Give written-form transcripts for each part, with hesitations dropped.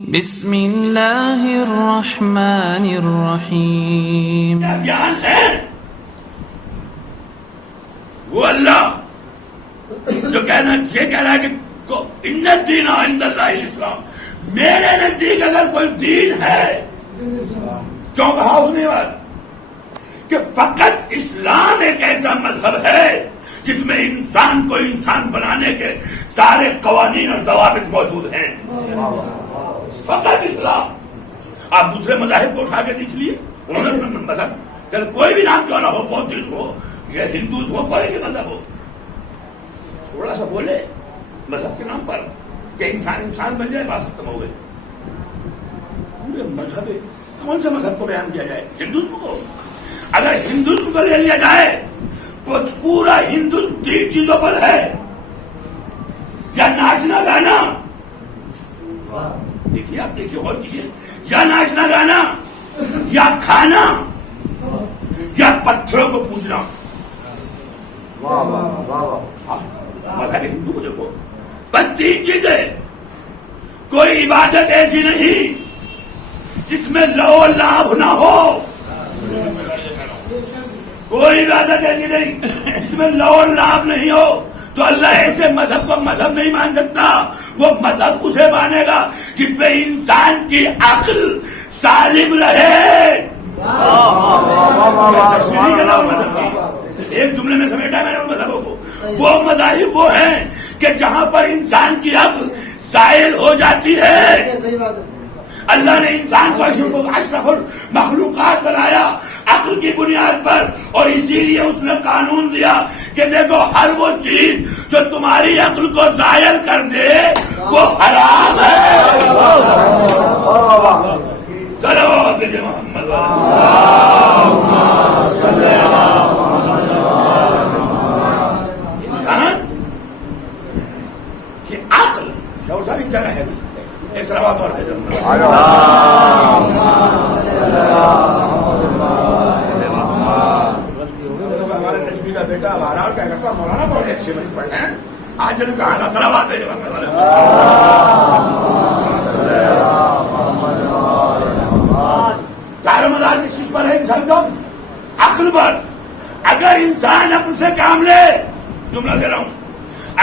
بسم اللہ الرحمن الرحیم. کیا بیان ہے وہ اللہ جو یہ کہہ رہا ہے کہ ان الدین عند اللہ الاسلام، میرے نزدیک اگر کوئی دین ہے، کیوں کہا اس نے کہ فقط اسلام ایک ایسا مذہب ہے جس میں انسان کو انسان بنانے کے سارے قوانین اور ضوابط موجود ہیں. فقط اسلام. آپ دوسرے مذاہب کو اٹھا کے دیکھ لیے، انہوں نے مذہب کوئی بھی نام کیوں نہ ہو، بودھزم ہو یا ہندوز ہو، کوئی بھی مذہب ہو، تھوڑا سا بولے مذہب کے نام پر کہ انسان بن جائے، بات ختم ہو گئی. پورے مذہب کون سے مذہب کو بیان کیا جائے؟ ہندوزم کو. اگر ہندوزم کو لے لیا جائے تو پورا ہندوزم 3 چیزوں پر ہے، یا ناچنا گانا، دیکھیے آپ دیکھیے اور کیجیے، یا ناچنا گانا، یا کھانا، یا پتھروں کو پوجنا. مذہب ہندو کو دیکھو، بس 3 چیزیں. کوئی عبادت ایسی نہیں جس میں لو لابھ نہ ہو، کوئی عبادت ایسی نہیں جس میں لو لابھ نہیں ہو. تو اللہ ایسے مذہب کو مذہب نہیں مان سکتا. وہ مذہب اسے مانے گا جس میں انسان کی عقل سالم رہے. ایک جملے میں سمیٹا میں نے ان مذہبوں کو. وہ مذاہب وہ ہیں کہ جہاں پر انسان کی عقل سائل ہو جاتی ہے. اللہ نے انسان کو اشرف المخلوقات بنایا عقل کی بنیاد پر، اور اسی لیے اس نے قانون دیا کہ دیکھو ہر وہ چیز جو تمہاری عقل کو زائل کر دے وہ حرام ہے. چلو محمد انسان کی عقل شوشا بھی جگہ ہے ایک سلوات اور بھیجو. ہمارے نجمی کا بیٹا ہمارا کیا کرتا، مولانا بڑے اچھے بچے پڑھے ہیں، آج جن کہا تھا سلوات بھیجو. دار مدار کس چیز پر ہے انسان کو؟ عقل پر. اگر انسان عقل سے کام لے، جملہ دے رہا ہوں،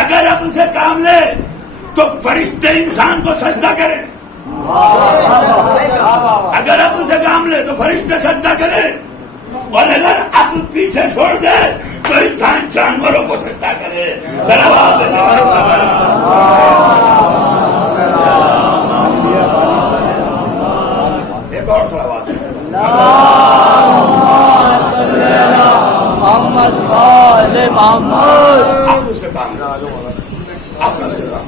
اگر عقل سے کام لے تو فرشتے انسان کو سجدہ کریں. اگر عقل سے کام لے تو فرشتے سجدہ کریں، اور اگر عقل پیچھے چھوڑ دے تو انسان جانوروں کو سجدہ کرے. ایک اور صلوات ہے. عقل سے کام عقل سے کام.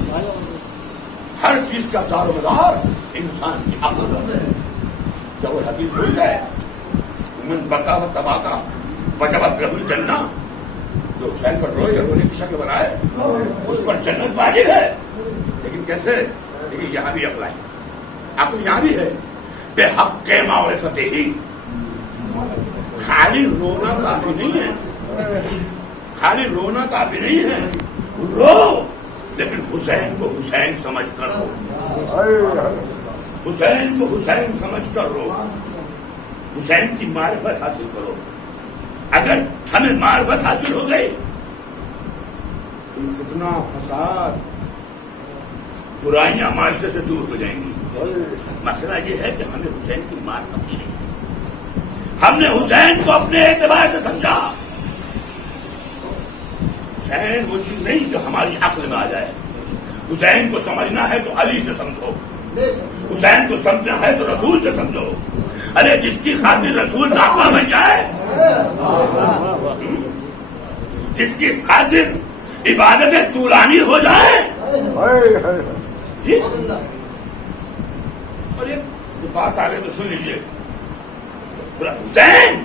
ہر چیز کا دار و مدار انسان کی عقل ہے. جب وہ حدیث بھول جائے من بقا و تباہ کا وجبت لہ الجنہ، جو حسین پر روئے اور رونے کی شکل بنائے اس پر جنت واجب ہے. لیکن کیسے؟ لیکن یہاں بھی عقل ہے، عقل یہاں بھی ہے. بے حق کے معرفت ہی، خالی رونا کافی نہیں ہے، خالی رونا کافی نہیں ہے. رو لیکن حسین کو حسین سمجھ کر رو، حسین کو حسین سمجھ کر رو، حسین کی معرفت حاصل کرو. اگر ہمیں معرفت حاصل ہو گئی تو فتنہ فساد برائیاں معاشرے سے دور ہو جائیں گی. مسئلہ یہ ہے کہ ہمیں حسین کی معرفت ہی نہیں. ہم نے حسین کو اپنے اعتبار سے سمجھا. حسین وہ چیز نہیں جو ہماری عقل میں آ جائے. حسین کو سمجھنا ہے تو علی سے سمجھو، حسین کو سمجھنا ہے تو رسول سے سمجھو. ارے جس کی خاطر رسول ناکا بن جائے، جس کی خاطر عبادتیں طولانی ہو جائے. اور یہ بات آگے تو سن لیجیے. حسین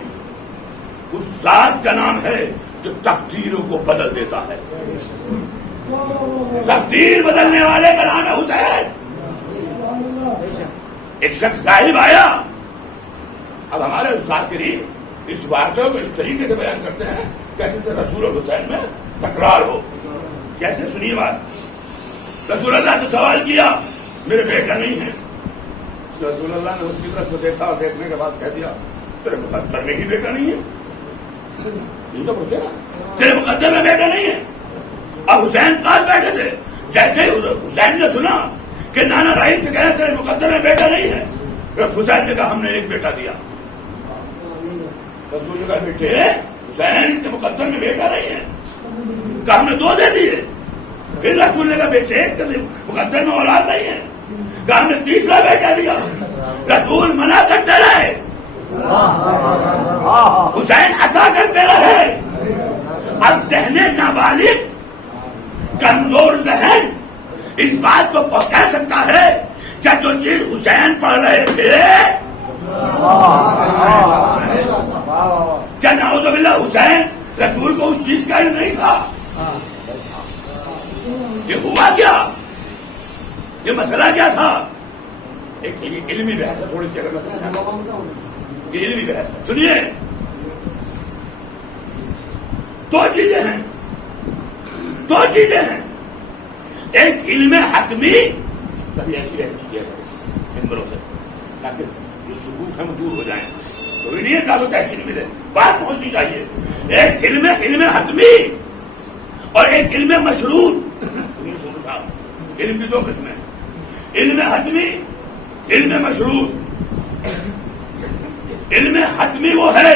اس ذات کا نام ہے جو تقدیروں کو بدل دیتا ہے. تقدیر بدلنے والے کا نام ہے حسین. ایک شخص غائب آیا. اب ہمارے ذاکرین اس واقعے کو اس طریقے سے بیان کرتے ہیں کہتے تھے رسول اور حسین میں تکرار ہو. کیسے؟ سنیے بات. رسول اللہ سے سوال کیا، میرے بیٹا نہیں ہے، رسول اللہ نے اس کی طرف دیکھا اور دیکھنے کے بعد کہہ دیا تیرے مقدر میں ہی بیٹا نہیں ہے، یہ تو بولتے نا تیرے مقدر میں بیٹا نہیں ہے. اب حسین پاس بیٹھے تھے، جیسے حسین نے سنا کہ نانا رحیم سے کہا تیرے مقدر میں بیٹا نہیں ہے، پھر حسین نے کہا ہم نے ایک بیٹا دیا. رسول نے کہا بیٹے حسین کے مقدر میں بیٹا نہیں ہے، کہا ہم نے 2 دے دیے. پھر رسول نے کہا بیٹے مقدر میں اولاد نہیں ہے، کہا ہم نے 3 بیٹا دیا. رسول منع کرتے رہے، حسین عطا کرتے رہے. اب ذہن نابالغ کمزور ذہن اس بات کو کہہ سکتا ہے کیا جو چیز حسین پڑھ رہے تھے کیا نعوذ باللہ حسین رسول کو اس چیز کا علم نہیں تھا؟ یہ ہوا کیا؟ یہ مسئلہ کیا تھا؟ ایک علمی بحث ہے، تھوڑی سی اگر میں سمجھاؤں، یہ علمی بحث ہے. سنیے، 2 چیزیں ہیں، 2 چیزیں ہیں. ایک علم حتمی، کبھی ایسی رہتی ہے ان بڑوں سے تاکہ جو شکوک ہیں وہ دور ہو جائیں، کوئی نہیں ہے داد و تحصیل ملے، بات پہنچنی چاہیے. ایک علم حتمی اور ایک علم مشروط. صاحب علم کی 2 قسمیں، علم حتمی، علم مشروط. علم حتمی وہ ہے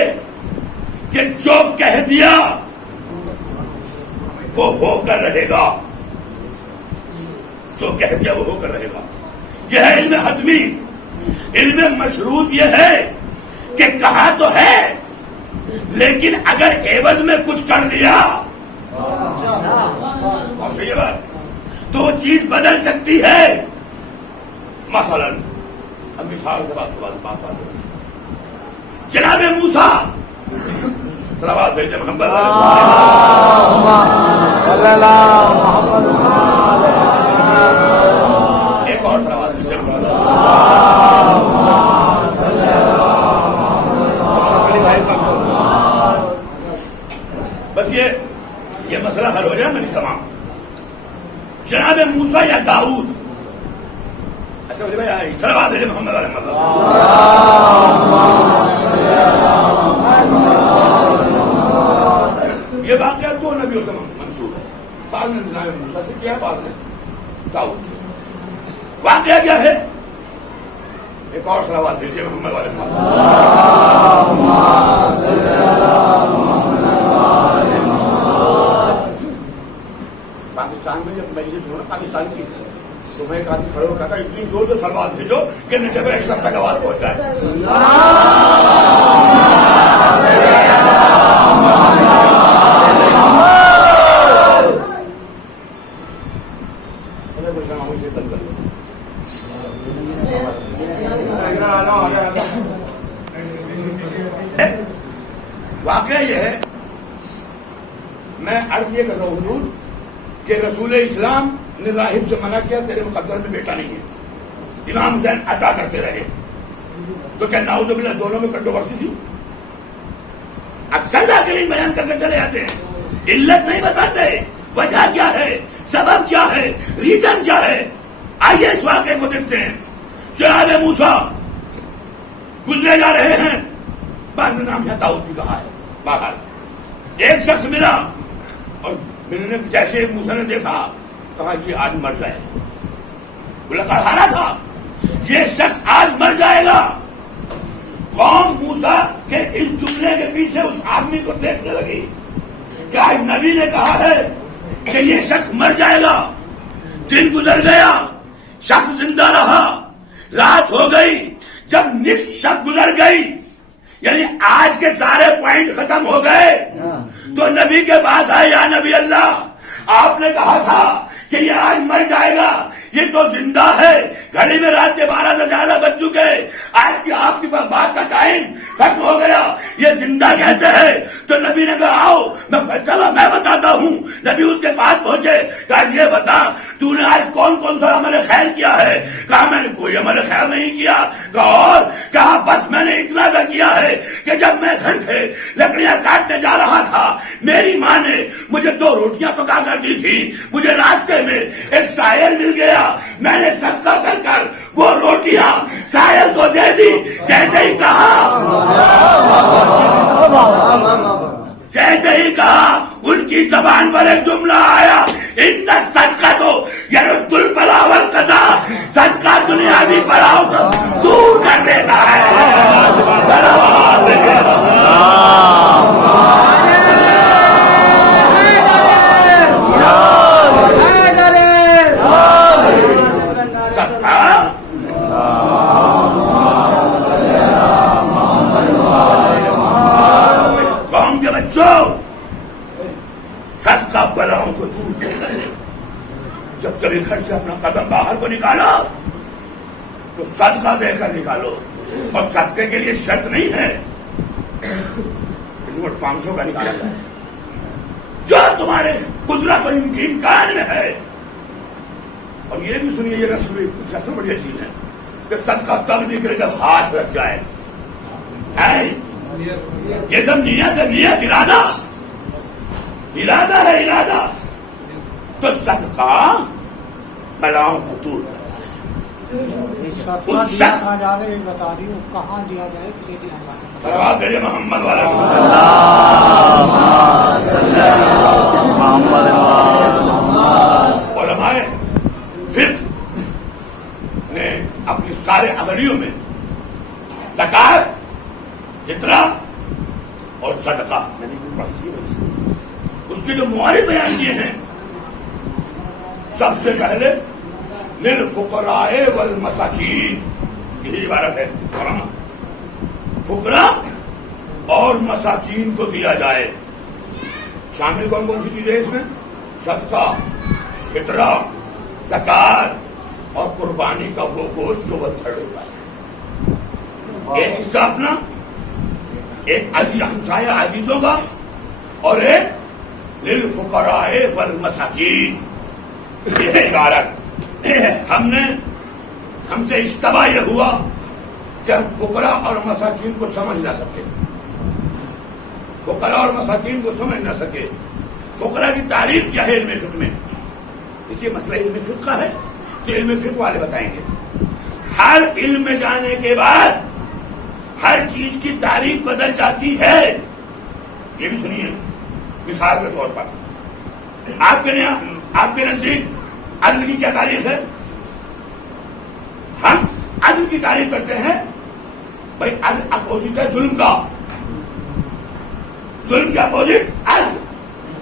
کہ جو کہہ دیا وہ ہو کر رہے گا، جو کہہ دیا وہ ہو کر رہے گا، یہ ہے علم حتمی. علم مشروط یہ ہے کہ کہا تو ہے لیکن اگر عوض میں کچھ کر لیا تو وہ چیز بدل سکتی ہے. مثلا اب مثال سے بات جناب موسیٰ صلوات بھیجے محمد صلی اللہ ایک اور صلوات بھیجے بس یہ مسئلہ حل ہو جائے. میں تمام جناب موسیٰ یا داؤد صلوات بھیجے محمد علیہ یہ واقعہ 2 نبیوں سے منسوب ہے، بعض نے جناب موسیٰ سے کیا، بعض نے داؤد سے. واقعہ کیا ہے؟ ایک اور صلوات بھیجیے محمد والے پاکستان میں جب میں سنا پاکستان کی تو میں ایک آدمی کھڑے ہو کہا اتنی زور سے صلوات بھیجو کہ نیچے پہ اشرف تک آواز پہنچ جائے. واقعہ یہ ہے، میں عرض یہ کر رہا ہوں حضور کہ رسول اسلام نے راہب سے منع کیا تیرے مقدر میں بیٹا نہیں ہے، امام حسین عطا کرتے رہے. تو کیا نعوذ باللہ دونوں میں کنٹروورسی تھی؟ اکثر ذاکرین بیان کر کے چلے جاتے ہیں، علت نہیں بتاتے، وجہ کیا ہے، سبب کیا ہے، ریزن کیا ہے. آئیے اس واقعے کو دیکھتے ہیں. جناب موسیٰ گزرے جا رہے ہیں، بعد میں نام داؤد بھی کہا ہے. باہر ایک شخص ملا اور ملنے جیسے موسیٰ نے دیکھا کہا یہ آج مر جائے گا. وہ لڑکڑا تھا یہ شخص آج مر جائے گا. قوم موسیٰ کے اس جملے کے پیچھے اس آدمی کو دیکھنے لگی کہ آج نبی نے کہا ہے کہ یہ شخص مر جائے گا. دن گزر گیا، شخص زندہ رہا، رات ہو گئی. جب نصف شب گزر گئی یعنی آج کے سارے پوائنٹ ختم ہو گئے تو نبی کے پاس آئے، یا نبی اللہ آپ نے کہا تھا کہ یہ آج مر جائے گا، یہ تو زندہ ہے، گھڑی میں رات کے 12 سے زیادہ بج چکے، آج کی آپ کی بات کا ٹائم ختم ہو گیا، یہ زندہ کیسے ہے؟ تو نبی نے کہا آؤ میں بتاتا ہوں. نبی اس کے پاس پہنچے، کہا یہ بتا تو نے آج کون کون سا عمل خیر کیا ہے؟ کہا میں نے کوئی عمل خیر نہیں کیا. کہا بس میں نے اتنا کا کیا ہے کہ جب میں گھر سے لکڑیاں کاٹنے جا رہا تھا میری ماں نے مجھے 2 روٹیاں پکا کر دی تھی، مجھے راستے میں ایک سائر مل گیا، میں نے صدقہ کر کر وہ روٹیاں سائر ہی کہا جیسے ہی کہا ان کی زبان پر ایک جملہ آیا، ان صدقہ تو یرد البلا والقضا، صدقہ دنیاوی بلاؤ کو دور کر دیتا ہے۔ صلوات قوم کے بچوں، صدقہ بلاؤں کو دور کرتا ہے۔ جب کبھی گھر سے اپنا قدم باہر کو نکالا تو صدقہ دے کر نکالو، اور صدقے کے لیے شرط نہیں ہے نوٹ 500 کا نکالا جائے، جو تمہارے قدرت اور امکان میں ہے۔ اور یہ بھی سنیے، یہ رسم بڑی عجیب ہے کہ صدقہ تب نکلے جب ہاتھ لگ جائے۔ یہ سب نیت ہے، نیت ارادہ ہے، ارادہ۔ تو صدقہ بلاؤں کو دور کرتا ہے۔ اس شخص بتا رہی ہوں کہاں دیا جائے، کسے دیا جائے۔ برباد کرے محمد والا علماء فقہ نے اپنی سارے عملیوں میں زکات، فطرہ اور صدقہ میں نے پڑھی تھی، اس کے جو معارف بیان کیے ہیں، سب سے پہلے للفقراء والمساکین، یہی عبارت ہے، فقراء اور مساکین کو دیا جائے۔ شامل کون کون سی چیزیں اس میں؟ صدقہ، فطرہ، زکات اور قربانی کا وہ گوشت جو وہ تھرڈ ہوتا ہے۔ ایک حصہ اپنا، ایک ہمسایہ عزیزوں کا، اور ایک للفقراء والمساکین۔ یہ عبارت ہم سے اشتباہ یہ ہوا کہ ہم فقراء اور مساکین کو سمجھ نہ سکے، فقراء اور مساکین کو سمجھ نہ سکے۔ فقراء کی تعریف کیا ہے علم فقہ میں؟ دیکھیے مسئلہ علم فقہ کا ہے تو علم فقہ والے بتائیں گے۔ ہر علم میں جانے کے بعد ہر چیز کی تعریف بدل جاتی ہے۔ یہ بھی سنیے، مثال کے طور پر آپ کے نزدیک عدل کی کیا تعریف ہے؟ ہم عدل کی تعریف کرتے ہیں، بھائی عدل اپوزٹ ہے ظلم کا، ظلم کا اپوزٹ عدل۔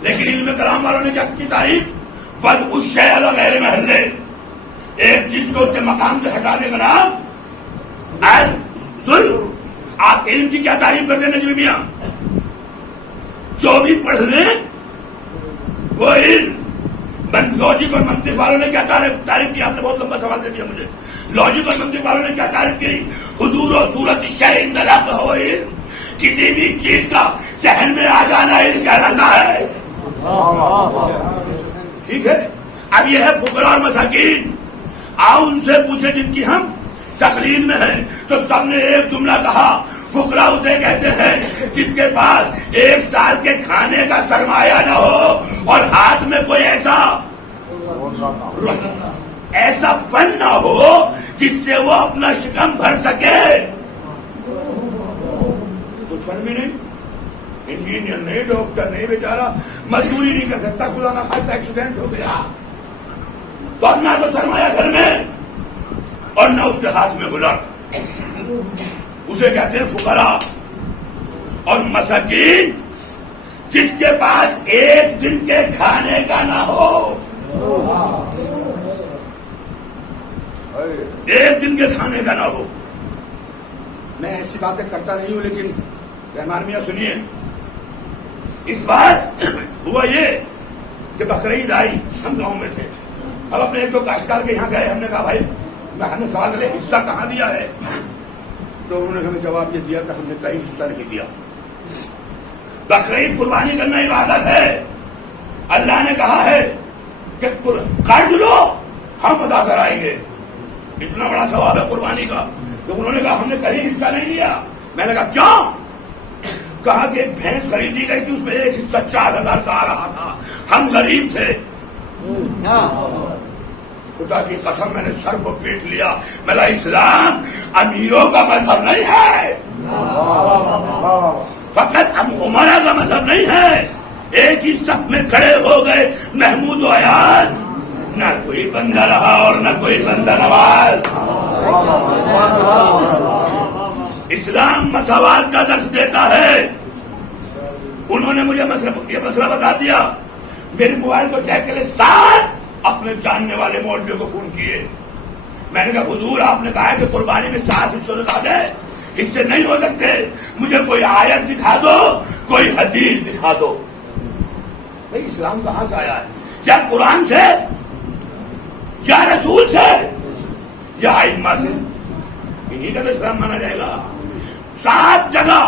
لیکن علم کلام والوں نے کیا کی تعریف؟ وضع الشیء علی غیر محلہ، ایک چیز کو اس کے مقام سے ہٹانے کا نام عدل، ظلم۔ آپ علم کی کیا تعریف کرتے ہیں نجمی میاں؟ جو بھی پڑھ لیں وہ علم۔ لاجک اور منطق والوں نے کیا تعریف کی؟ آپ نے بہت لمبا سوال دے دیا مجھے۔ لاجک اور منطق والوں نے کیا تعریف کی؟ حضور و صورت الشیء عند العقل ہو علم، کسی بھی چیز کا ذہن میں آ جانا علم کہلاتا ہے۔ ٹھیک ہے، اب یہ ہے فقراء اور مساکین۔ آؤ ان سے پوچھے جن کی ہم تقلید میں ہیں، تو سب نے ایک جملہ کہا، فقراء اسے کہتے ہیں جس کے پاس ایک سال کے کھانے کا سرمایہ نہ ہو اور ہاتھ میں کوئی ایسا فن نہ ہو جس سے وہ اپنا شکم بھر سکے۔ کچھ فن بھی نہیں، انجینئر نہیں، ڈاکٹر نہیں، بیچارہ مزدوری نہیں کر سکتا، خدا نہ خاصا ایکسیڈنٹ ہو گیا تو نہ تو سرمایہ گھر میں اور نہ اس کے ہاتھ میں ہنر، اسے کہتے ہیں فقراء اور مساکین۔ جس کے پاس ایک دن کے کھانے کا نہ ہو، ایک دن کے کھانے کا نہ ہو۔ میں ایسی باتیں کرتا نہیں ہوں، لیکن رحمان میاں سنیے، اس بار ہوا یہ کہ بقرعید آئی، ہم گاؤں میں تھے، اب اپنے ایک دو کاشتکار کے یہاں گئے، ہم نے کہا بھائی ہم نے سوال کرے حصہ کہاں دیا ہے؟ تو انہوں نے ہمیں جواب یہ دیا کہ ہم نے کہیں حصہ نہیں دیا۔ بقرعید قربانی کرنا عبادت ہے، اللہ نے کہا ہے کہ قرض لو ہم ادا کرائیں گے، اتنا بڑا ثواب ہے قربانی کا۔ تو انہوں نے کہا ہم نے کہیں حصہ نہیں لیا۔ میں نے کہا کیوں؟ کہا کہ ایک بھینس خریدی گئی تھی، اس میں ایک حصہ 4,000 کا آ رہا تھا، ہم غریب تھے۔ خدا کی قسم میں نے سر کو پیٹ لیا، میں اسلام امیروں کا مذہب نہیں ہے، فقط عمرا کا مذہب نہیں ہے. ایک ہی صف میں کھڑے ہو گئے محمود و ایاز، نہ کوئی بندہ رہا اور نہ کوئی بندہ نواز. اسلام مساوات کا درس دیتا ہے. انہوں نے مجھے یہ مسئلہ بتا دیا، میرے موبائل کو چیک کے لیے 7 اپنے جاننے والے مولویوں کو فون کیے. میں نے کہا حضور آپ نے کہا ہے کہ قربانی میں 7 حصوں سے زیادہ حصے نہیں ہو سکتے، مجھے کوئی آیت دکھا دو، کوئی حدیث دکھا دو. بھائی اسلام کہاں سے آیا ہے؟ یا قرآن سے، یا رسول سے، یا ائمہ سے؟ انہی کا تو اسلام مانا جائے گا. 7 جگہ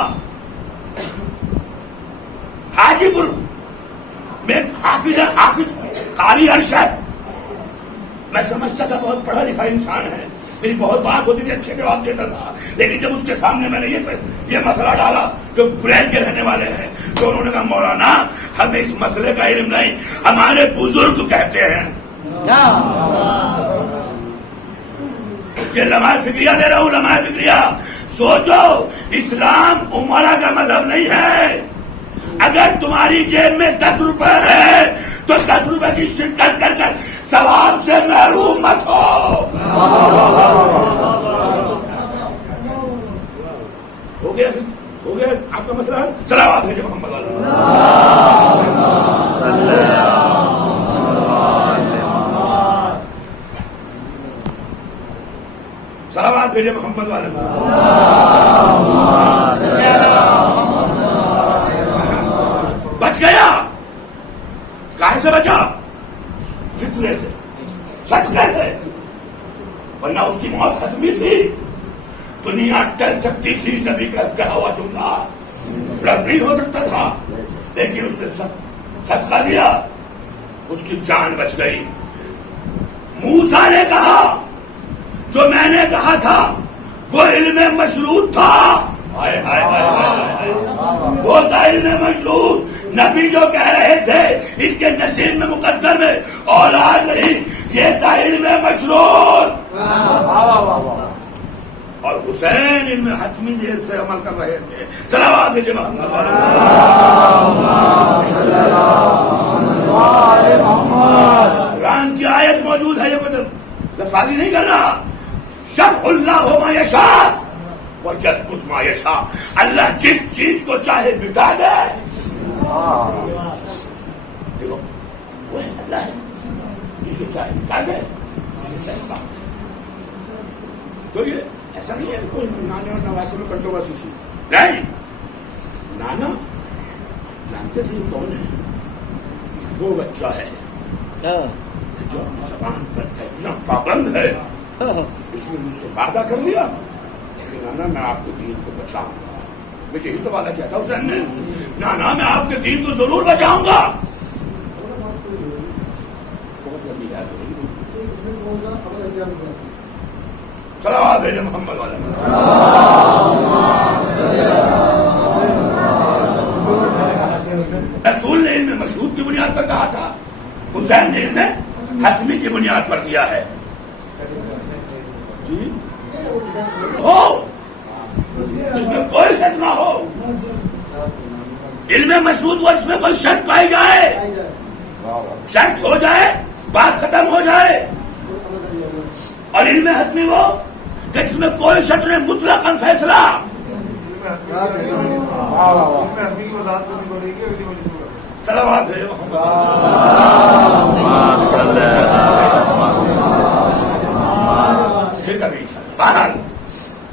حاجی پور میں حافظ قاری ارشد، میں سمجھتا تھا بہت پڑھا لکھا انسان ہے، میری بہت بات ہوتی تھی، اچھے جواب دیتا تھا. لیکن جب اس کے سامنے میں نے یہ مسئلہ ڈالا جو برین کے رہنے والے ہیں، تو انہوں نے کہا مولانا ہمیں اس مسئلے کا علم نہیں، ہمارے بزرگ کہتے ہیں. یہ لمحہ فکریہ دے رہا ہوں، لمحہ فکریہ. سوچو اسلام عمرہ کا مذہب نہیں ہے. اگر تمہاری جیب میں 10 روپے ہے تو 10 روپے کی شرکت کر کر ثواب سے محروم مت ہو. ہو گیا آپ کا مسئلہ. صلوات بھیجو محمد والے. صلوات بھیجو محمد والے. بچ گیا. کہاں سے بچا؟ فتنے سے، صدقے سے. ورنہ اس کی موت ختمی تھی، دنیا ٹل سکتی تھی، نبی کا کہا ہوا جملہ رد نہیں ہو سکتا تھا، لیکن اس نے صدقہ دیا، اس کی جان بچ گئی. موسیٰ نے کہا جو میں نے کہا تھا وہ علم مشروط تھا. وہ تھا علم مشروط. نبی جو کہہ رہے تھے اس کے نصیب میں مقدر میں اولاد نہیں، یہ تھا علم مشروط. اور حسین علم حتمی دیر سے عمل کر رہے تھے. صلوات بھیجو محمد. قرآن کی آیت موجود ہے، یہ کوئی لفظی نہیں کر رہا. یمحو اللہ ما یشاء ویثبت ما یشاء. اللہ جس چیز کو چاہے مٹا دے. دیکھو وہ اللہ ہے، جسے چاہے مٹا دے، جسے چاہے مٹا دے. تو یہ ایسا نہیں ہے کہ کوئی نانے اور نواسے میں کنٹروورسی تھی. نہیں، نانا جانتے تھے کون ہے. وہ بچہ ہے جو اپنی زبان پر اتنا پابند ہے، اس نے مجھ سے وعدہ کر لیا کہ نانا میں آپ کے دین کو بچاؤں گا. میں یہی تو وعدہ کیا تھا حسین نے، نانا میں آپ کے دین کو ضرور بچاؤں گا. بہت لمبی بات ہے. صلوات بھیجو محمد والے. رسول نے علم مشروط کی بنیاد پر کہا تھا، حسین نے علم حتمی کی بنیاد پر کیا ہے. ہو اس میں کوئی شک نہ ہو. علم مشروط وہ اس میں کوئی شک پائی جائے، شک ہو جائے، بات ختم ہو جائے. اور علم حتمی وہ کہ اس میں کوئی شک نہیں، مطلقاً فیصلہ. صلوات ہے بہرحال.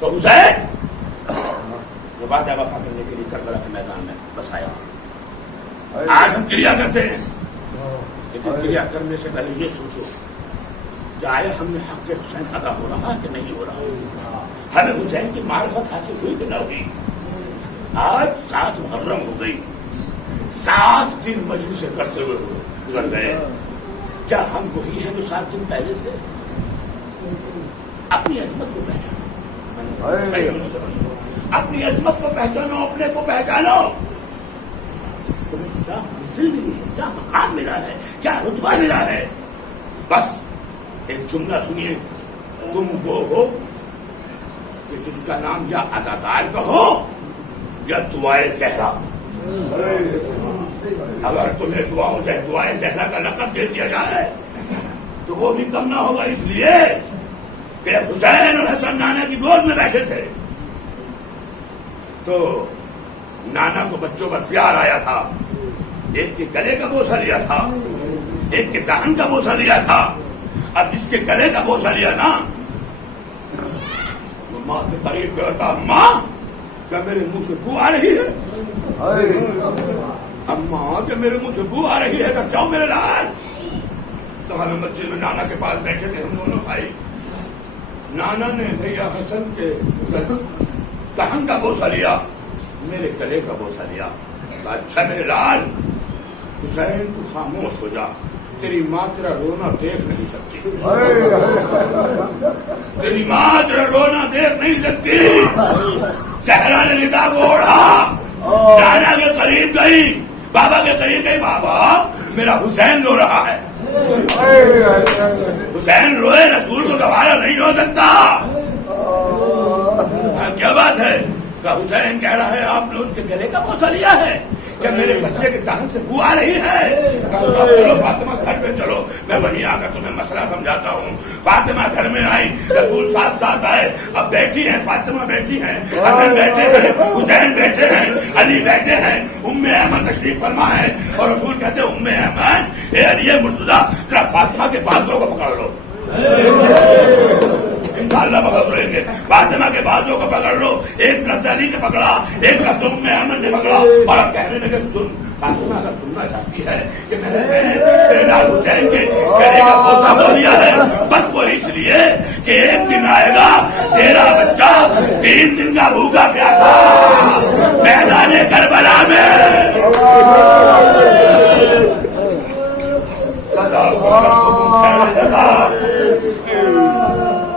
تو حسین جو بات ہے وفا کرنے کے لیے کربلا کے میدان میں بس آیا. آج ہم کریا کرتے ہیں، لیکن کریا کرنے سے پہلے یہ سوچو کہ آیا ہم نے حق حسین ادا ہو رہا کہ نہیں ہو رہا. ہمیں حسین کی معرفت حاصل ہوئی کہ نہ ہوئی. آج 7 محرم ہو گئی، 7 دن مجلسیں کرتے ہوئے گزر گئے. کیا ہم وہی ہیں جو 7 دن پہلے سے؟ اپنی عظمت کو پہچانو، اپنی عظمت کو پہچانو، اپنے کو پہچانو. تمہیں کیا منزل ملی ہے، کیا مقام ملا ہے، کیا رتبہ ملا ہے. بس ایک جملہ سنیے، تم وہ ہو کہ جس کا نام یا عزادار کہو یا دعائے زہرا. اگر تمہیں دعائے زہرا کا لقب دے دیا جائے تو وہ بھی کم نہ ہوگا، اس لیے کہ حسین اور حسن نانا کی گود میں بیٹھے تھے تو نانا کو بچوں پر پیار آیا تھا. ایک کے گلے کا بوسہ لیا تھا، ایک کے دہن کا بوسہ لیا تھا. اب جس کے گلے کا بوسہ لیا نا وہ ماں کے قریب کہتا، ماں کیا میرے منہ سے بو آ رہی ہے؟ اماں کیا میرے منہ سے بو آ رہی ہے؟ کیوں میرے لال؟ تو ہمیں مسجد میں نانا کے پاس بیٹھے تھے ہم دونوں بھائی. نانا نے بھیا حسن کے دہن کا بوسہ لیا، میرے گلے کا بوسہ لیا. اچھا میرے لال، حسین تو خاموش ہو جا، تیری ماں تیرا رونا دیکھ نہیں سکتی. تیری ماں تیرا رونا دیکھ نہیں سکتی. زہرا نے ردا کو اوڑھا، نانا کے قریب گئی، بابا کے قریب گئی. بابا میرا حسین رو رہا ہے. حسین روئے رسول کو گوارا نہیں ہو سکتا. کیا بات ہے؟ کہ حسین کہہ رہا ہے آپ نے اس کے گلے کا بوسہ لیا ہے، کیا میرے بچے کے دہن سے بو آ رہی ہے؟ چلو فاطمہ گھر پہ چلو، میں وہیں آ کر تمہیں مسئلہ سمجھاتا ہوں. فاطمہ گھر میں آئی، رسول ساتھ ساتھ آئے. اب بیٹھی ہیں فاطمہ، بیٹھی ہیں حسن، بیٹھے ہیں حسین، بیٹھے ہیں علی، بیٹھے ہیں ام ایمن تشریف فرما ہے. اور رسول کہتے ہیں ام ایمن، اے علی مرتضیٰ ذرا فاطمہ کے بازوں کو پکڑ لو. انشاءاللہ پکڑیں گے. فاطمہ کے بازوں کو پکڑ لو. ایک لفظ علی نے پکڑا، ایک لفظ ام ایمن نے پکڑا اور اب کہنے لگے سن فاطمہ اگر سننا چاہتی ہے کہ میں نے تیرے لال حسین کے گلے کا بوسہ ہو لیا ہے، بس وہ اس لیے کہ ایک دن آئے گا تیرا بچہ 3 دن کا بھوکا پیاسا میدان کربلا میں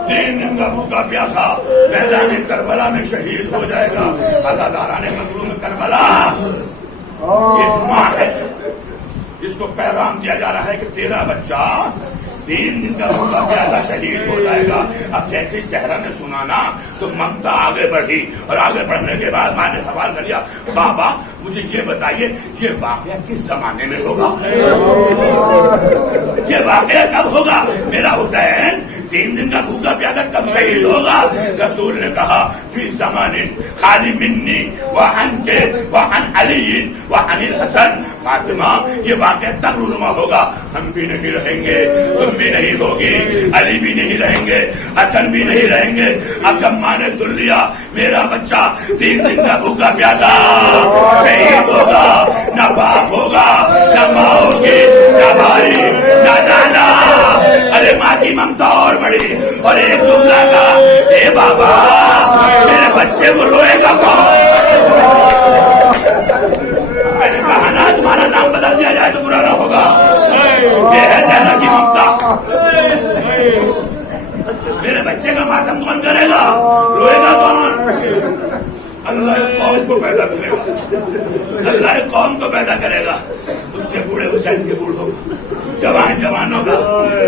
3 دن کا بھوکا پیاسا میدان کربلا میں شہید ہو جائے گا. عزاداران مظلوم کربلا ایک ماں ہے جس کو پیغام دیا جا رہا ہے کہ تیرا بچہ 3 دن کا بھوکا پیاسا شہید ہو جائے گا. اب جیسے زہرا نے سنانا تو ممتا آگے بڑھی اور آگے بڑھنے کے بعد ماں نے سوال کر لیا، بابا مجھے یہ بتائیے یہ واقعہ کس زمانے میں ہوگا؟ یہ واقعہ کب ہوگا؟ میرا حسین 3 دن کا بھوکا پیاسا کب شہید ہوگا؟ رسول نے کہا فی زمان خالی منی وعن کے وعن علی وعن الحسن. فاطمہ یہ واقعہ تب رونما ہوگا، ہم بھی نہیں رہیں گے، تم بھی نہیں ہوگی، علی بھی نہیں رہیں گے، حسن بھی نہیں رہیں گے. اب جب ماں نے سن لیا میرا بچہ 3 دن کا بھوکا پیاسا شہید ہوگا، نہ باپ ہوگا، نہ ماں ہوگی، نہ بھائی، نہ نانا. ارے ماں کی ممتا اور بڑی. اور ایک جملہ کا، اے بابا میرے بچے کو روئے گا کون؟ میں نے کہا نا تمہارا نام بدل دیا جائے تو برا نہ ہوگا. یہ ہے زہرا کی ممتا. میرے بچے کا ماتم کون کرے گا؟ روئے گا کون؟ اللہ قوم کو پیدا کرے گا، اللہ قوم کو پیدا کرے گا. اس کے بوڑھے حسین کے بوڑھوں کا، جوان جوانوں کا،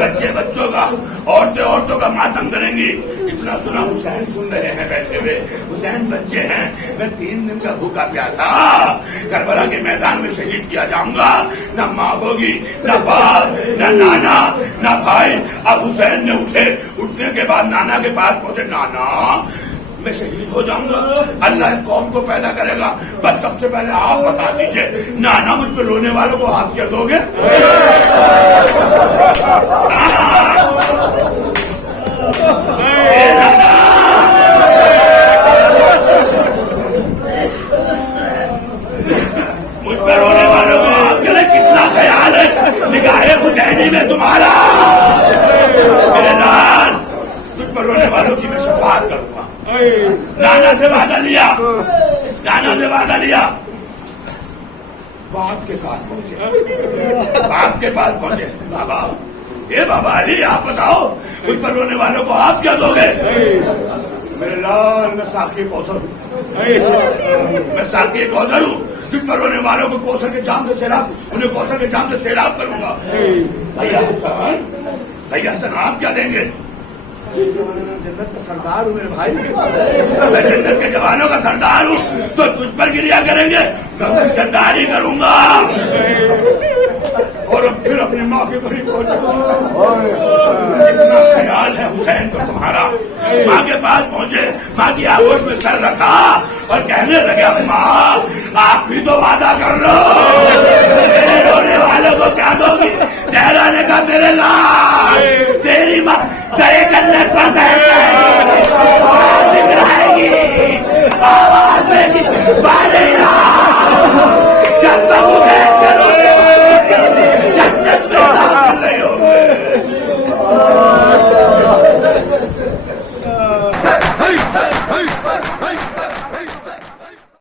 بچے بچوں کا، عورتیں عورتوں کا ماتم کریں گی. اتنا سنا حسین سن رہے ہیں بیٹھے ہوئے، حسین بچے ہیں. میں 3 دن کا بھوکا پیاسا کربلا کے میدان میں شہید کیا جاؤں گا، نہ ماں ہوگی، نہ باپ، نہ نانا، نہ بھائی. اب حسین نے اٹھنے کے بعد نانا کے پاس پہنچے، نانا میں شہید ہو جاؤں گا، اللہ قوم کو پیدا کرے گا، بس سب سے پہلے آپ بتا دیجئے نانا مجھ پہ رونے والوں کو آپ کیا دو گے؟ مجھ پہ رونے والوں کو آپ کے لیے کتنا خیال ہے نگاہ حسینی میں تمہارا. میرے لال تجھ پر رونے والوں کی میں شفاعت کروں گا. نانا سے وعدہ لیا، نانا سے وعدہ لیا. باپ کے پاس پہنچے، باپ کے پاس پہنچے. بابا اے بابا علی آپ بتاؤ مجھ پر رونے والوں کو آپ کیا دو گے؟ میرے لال میں ساقی کوثر ہوں، میں ساقی کوثر ہوں. جس پر رونے والوں کو کوثر کے جام سے سیراب، انہیں کوثر کے جام سے سیراب کروں گا. بھیا حسن آپ کیا دیں گے؟ جنت کا سردار ہوں میرے بھائی. میں جنت کے جوانوں کا سردار ہوں تو تجھ پر گریا کریں گے, سب کی سرداری کروں گا اور پھر اپنی ماں کے قریب پہنچا. اتنا خیال ہے حسین کو تمہارا. ماں کے پاس پہنچے, ماں کی آغوش میں سر رکھا اور کہنے لگا ماں آپ بھی تو وعدہ کر لو, میرے رونے والوں کو کیا دو گی؟